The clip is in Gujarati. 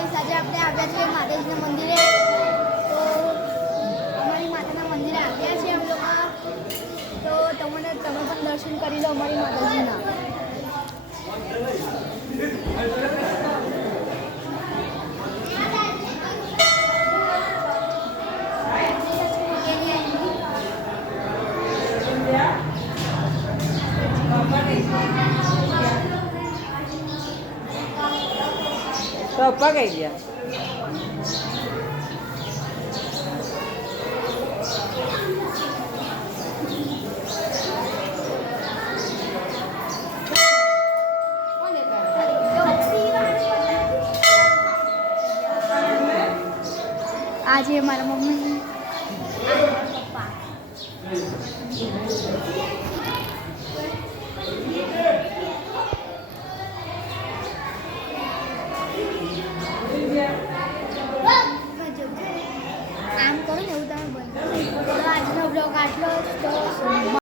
ગાઈસ આજે આપણે આવ્યા છીએ માતાજીના મંદિરે તો અમારી માતાના મંદિરે આવ્યા છીએ અમે લોકો તો તમે પણ દર્શન કરી લો અમારી માતાજીના તો પપ્પા કઈ ગયા આજે મારા મમ્મી પપ્પા આમ કરો ને એવું તમે બંધ આજનો બ્લોગ આટલો તો